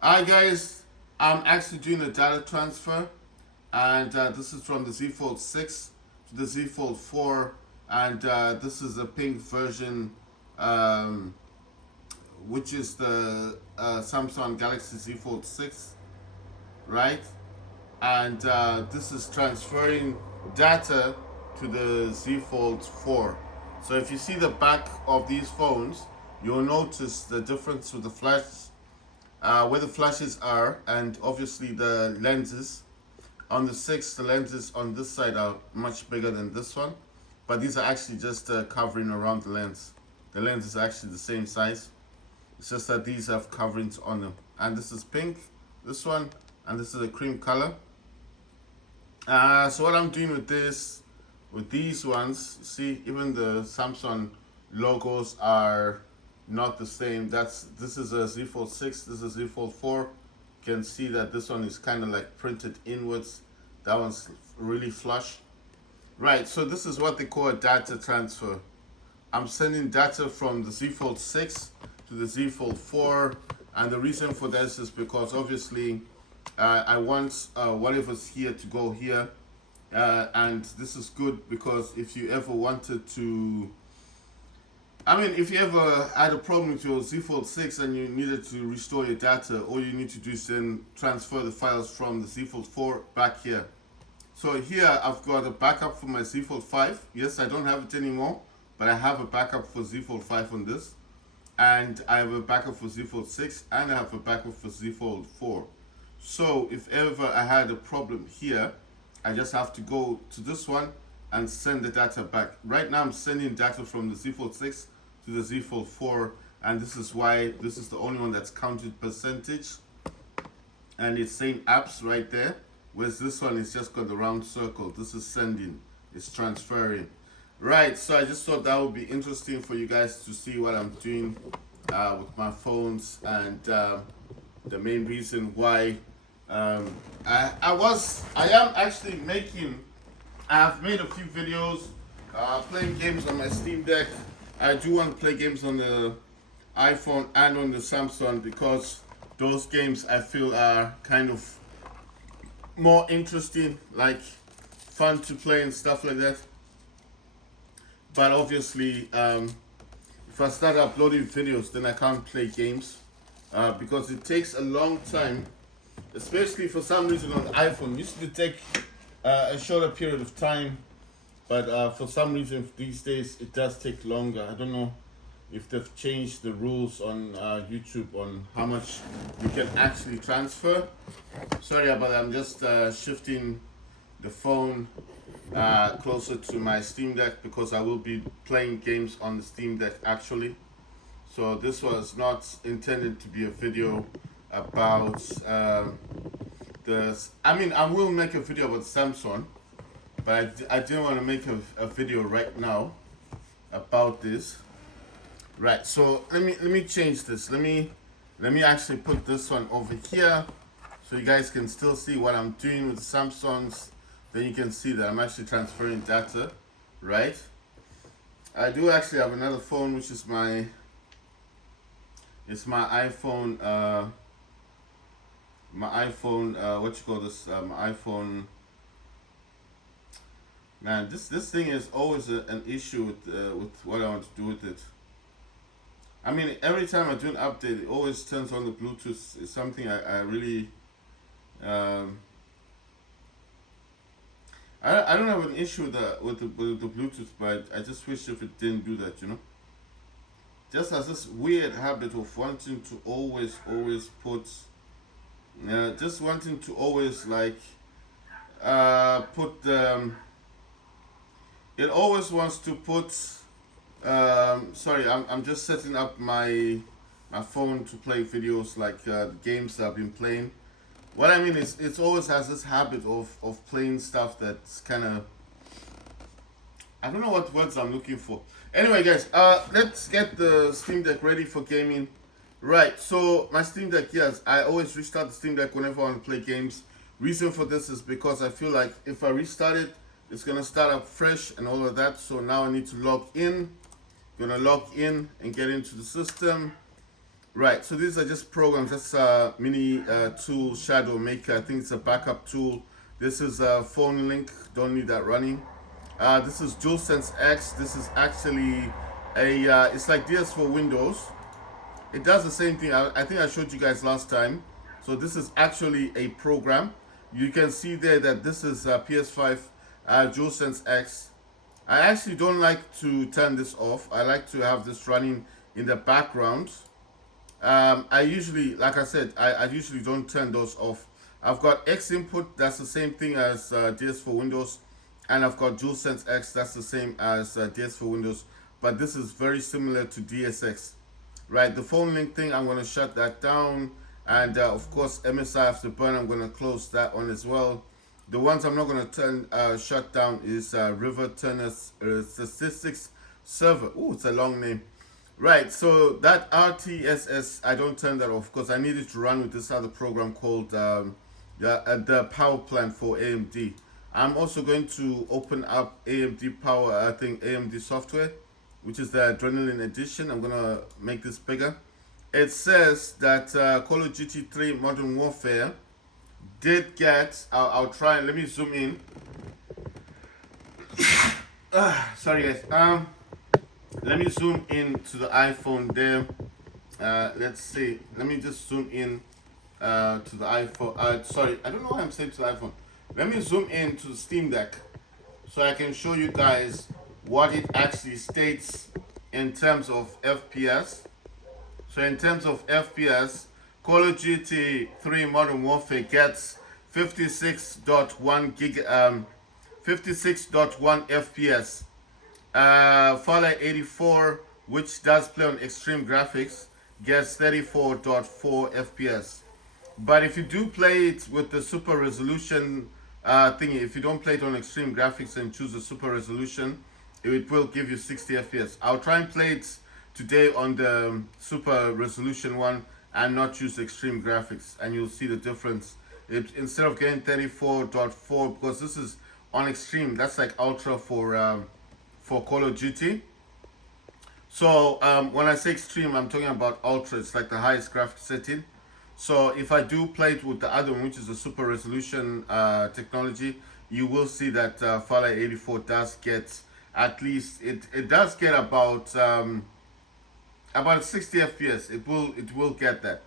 Hi guys, I'm actually doing a data transfer, and this is from the Z Fold 6 to the Z Fold 4, and this is a pink version, um, which is the Samsung Galaxy Z Fold 6, right? And this is transferring data to the Z Fold 4. So if you see the back of these phones, you'll notice the difference with the flash, where the flashes are, and obviously the lenses. On the 6, the lenses on this side are much bigger than this one, but these are actually just covering around the lens. The lens is actually the same size. It's just that these have coverings on them. And this is pink, this one, and this is a cream color. So what I'm doing with these ones, see, even the Samsung logos are not the same. This is a Z Fold 6, this is a Z Fold 4. You can see that this one is kind of like printed inwards. That one's really flush. Right, so this is what they call a data transfer. I'm sending data from the Z Fold 6 to the Z Fold 4, and the reason for this is because obviously I want whatever's here to go here, and this is good because if you ever wanted to, if you ever had a problem with your Z Fold 6 and you needed to restore your data, all you need to do is then transfer the files from the Z Fold 4 back here. So here I've got a backup for my Z Fold 5. Yes, I don't have it anymore, but I have a backup for Z Fold 5 on this. And I have a backup for Z Fold 6, and I have a backup for Z Fold 4. So if ever I had a problem here, I just have to go to this one and send the data back. Right now I'm sending data from the Z Fold 6 to the Z Fold 4, and this is why this is the only one that's counted percentage, and it's saying apps right there, whereas this one is just got the round circle. This is sending, it's transferring. Right, so I just thought that would be interesting for you guys to see what I'm doing with my phones, and the main reason why I am actually I've made a few videos playing games on my Steam Deck. I do want to play games on the iPhone and on the Samsung because those games I feel are kind of more interesting, like fun to play and stuff like that. But obviously, if I start uploading videos, then I can't play games because it takes a long time, especially for some reason on the iPhone. It used to take a shorter period of time, but for some reason these days it does take longer. I don't know if they've changed the rules on YouTube on how much you can actually transfer. Sorry about that, I'm just shifting the phone closer to my Steam Deck because I will be playing games on the Steam Deck actually. So this was not intended to be a video about I will make a video about Samsung, but I didn't want to make a video right now about this. Right, so let me change this. Let me actually put this one over here so you guys can still see what I'm doing with the Samsungs. Then you can see that I'm actually transferring data, right? I do actually have another phone, which is my iPhone. What you call this? My iPhone. Man, this thing is always an issue with what I want to do with it. Every time I do an update, it always turns on the Bluetooth. It's something I really. I don't have an issue with the Bluetooth, but I just wish if it didn't do that, Just has this weird habit of wanting to always put, just wanting to always like put it always wants to put. Sorry, I'm just setting up my phone to play videos like the games that I've been playing. What I mean is, it always has this habit of playing stuff that's kind of, I don't know what words I'm looking for. Anyway, guys, let's get the Steam Deck ready for gaming. Right, so my Steam Deck, yes, I always restart the Steam Deck whenever I want to play games. Reason for this is because I feel like if I restart it, it's gonna start up fresh and all of that. So now I need to log in. Gonna log in and get into the system. Right, so these are just programs. That's mini tool Shadow Maker. I think it's a backup tool. This is a phone link. Don't need that running. This is DualSense X. This is actually a. It's like DS for Windows. It does the same thing. I think I showed you guys last time. So this is actually a program. You can see there that this is PS5 DualSense X. I actually don't like to turn this off. I like to have this running in the background. I usually, like I said, I usually don't turn those off. I've got X input, that's the same thing as DS for Windows, and I've got DualSense X, that's the same as DS for Windows, but this is very similar to DSX. Right, the phone link thing, I'm going to shut that down, and of course MSI Afterburn, I'm going to close that one as well. The ones I'm not going to shut down is River Turner's Statistics Server. Oh, it's a long name. Right, so that RTSS, I don't turn that off because I need it to run with this other program called the Power Plant for AMD. I'm also going to open up AMD Power, I think AMD software, which is the Adrenaline Edition. I'm going to make this bigger. It says that Call of Duty 3 Modern Warfare did get, I'll try and let me zoom in. Sorry guys. Let me zoom in to the iPhone there. Let's see. Let me just zoom in to the iPhone. Sorry, I don't know why I'm saying to the iPhone. Let me zoom in to the Steam Deck so I can show you guys what it actually states in terms of FPS. So in terms of FPS, Call of Duty 3 Modern Warfare gets 56.1 FPS. Fallout 84, which does play on extreme graphics, gets 34.4 FPS. But if you do play it with the super resolution thingy, if you don't play it on extreme graphics and choose the super resolution, it will give you 60 FPS. I'll try and play it today on the super resolution one and not choose extreme graphics, and you'll see the difference. Instead of getting 34.4, because this is on extreme, that's like ultra for Call of Duty. So when I say extreme, I'm talking about ultra. It's like the highest graphics setting. So if I do play it with the other one, which is the super resolution technology, you will see that Fallout 84 does get at least it does get about 60 FPS. It will get that.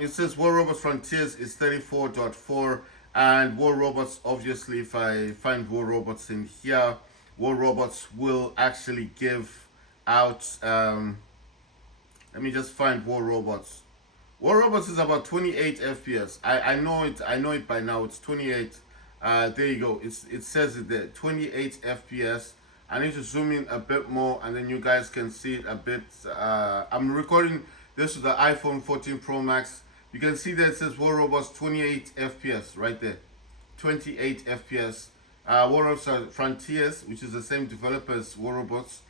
It says War Robots Frontiers is 34.4, and War Robots, obviously, if I find War Robots in here, War Robots will actually give out. Let me just find War Robots. War Robots is about 28 FPS. I know it. I know it by now. It's 28. There you go. It says it there. 28 FPS. I need to zoom in a bit more, and then you guys can see it a bit. I'm recording this with the iPhone 14 Pro Max. You can see that it says War Robots 28 FPS right there. 28 FPS. War Robots Frontiers, which is the same developer as War Robots,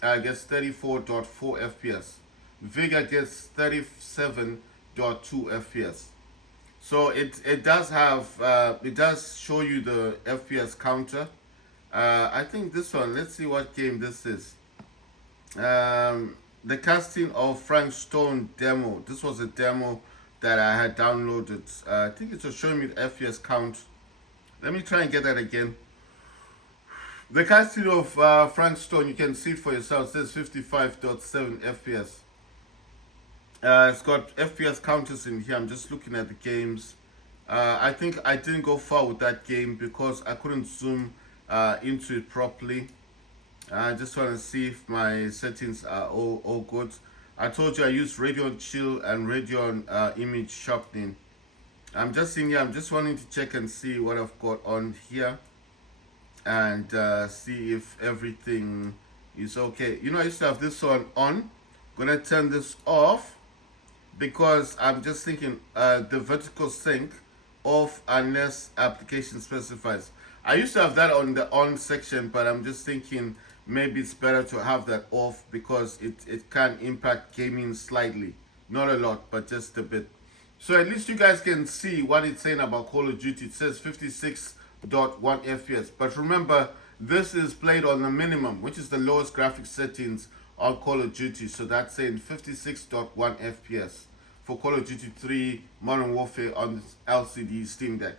gets 34.4 FPS. Vega gets 37.2 FPS. So it does have it does show you the FPS counter. I think this one. Let's see what game this is. The casting of Frank Stone demo. This was a demo that I had downloaded. I think it was showing me the FPS count. Let me try and get that again. The casting of Frank Stone, you can see it for yourself. It says 55.7 FPS. It's got FPS counters in here. I'm just looking at the games. I think I didn't go far with that game because I couldn't zoom into it properly. I just want to see if my settings are all good. I told you I use Radeon Chill and Radeon Image Sharpening. I'm just in here. I'm just wanting to check and see what I've got on here, and see if everything is okay. You know, I used to have this one on. I'm gonna turn this off because I'm just thinking the vertical sync off unless application specifies. I used to have that on the on section, but I'm just thinking maybe it's better to have that off because it can impact gaming slightly. Not a lot, but just a bit. So at least you guys can see what it's saying about Call of Duty. It says 56.1 FPS. But remember, this is played on the minimum, which is the lowest graphics settings on Call of Duty. So that's saying 56.1 FPS for Call of Duty 3 Modern Warfare on LCD Steam Deck.